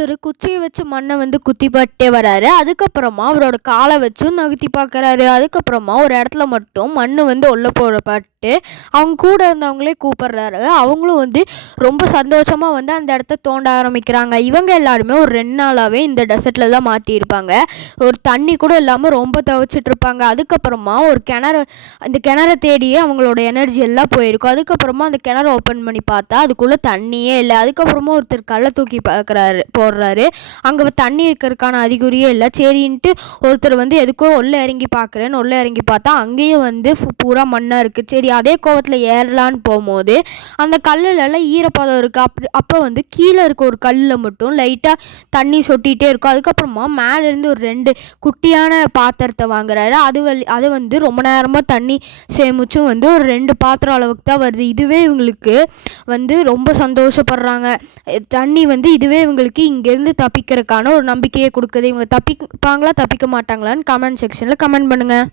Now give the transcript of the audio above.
ஒருத்தர் குச்சியை வச்சு மண்ணை வந்து குத்தி பட்டே வராரு. அதுக்கப்புறமா அவரோட காலை வச்சும் நகர்த்தி பார்க்குறாரு. அதுக்கப்புறமா ஒரு இடத்துல மட்டும் மண் வந்து உள்ள போடப்பட்டு அவங்க கூட இருந்தவங்களே கூப்பிடுறாரு. அவங்களும் வந்து ரொம்ப சந்தோஷமாக வந்து அந்த இடத்த தோண்ட ஆரம்பிக்கிறாங்க. இவங்க எல்லாருமே ஒரு 2 நாளாகவே இந்த டெசர்ட்டில் தான் மாட்டியிருப்பாங்க. ஒரு தண்ணி கூட இல்லாமல் ரொம்ப தவிச்சிட்டு இருப்பாங்க. அதுக்கப்புறமா ஒரு அந்த கிணறை தேடியே அவங்களோட எனர்ஜி எல்லாம் போயிருக்கும். அதுக்கப்புறமா அந்த கிணறை ஓப்பன் பண்ணி பார்த்தா அதுக்குள்ளே தண்ணியே இல்லை. அதுக்கப்புறமா ஒருத்தர் கல்லை தூக்கி போடுறாரு. அங்கே தண்ணி இருக்கிறதுக்கான அறிகுறியே இல்லை. சரின்ட்டு ஒருத்தர் வந்து எதுக்கோ உள்ள இறங்கி பார்த்தா அங்கேயும் வந்து பூரா மண்ணாக இருக்குது. சரி அதே கோவத்தில் ஏறலான்னு போகும்போது அந்த கல்லுலலாம் ஈரப்பதம் இருக்குது. அப்போ வந்து கீழே இருக்க ஒரு கல்லில் மட்டும் லைட்டாக தண்ணி சொட்டிகிட்டே இருக்கும். அதுக்கப்புறமா மேலேருந்து ஒரு 2 குட்டியான பாத்திரத்தை வாங்குறாரு. அது வந்து ரொம்ப நேரமாக தண்ணி சேமிச்சும் வந்து ஒரு 2 பாத்திரம் அளவுக்கு தான் வருது. இதுவே இவங்களுக்கு வந்து ரொம்ப சந்தோஷப்படுறாங்க. தண்ணி வந்து இதுவே இவங்களுக்கு இங்கேருந்து தப்பிக்கிறதுக்கான ஒரு நம்பிக்கையை கொடுக்குது. இவங்க தப்பிப்பாங்களா தப்பிக்க மாட்டாங்களான்னு கமெண்ட் செக்ஷனில் கமெண்ட் பண்ணுங்கள்.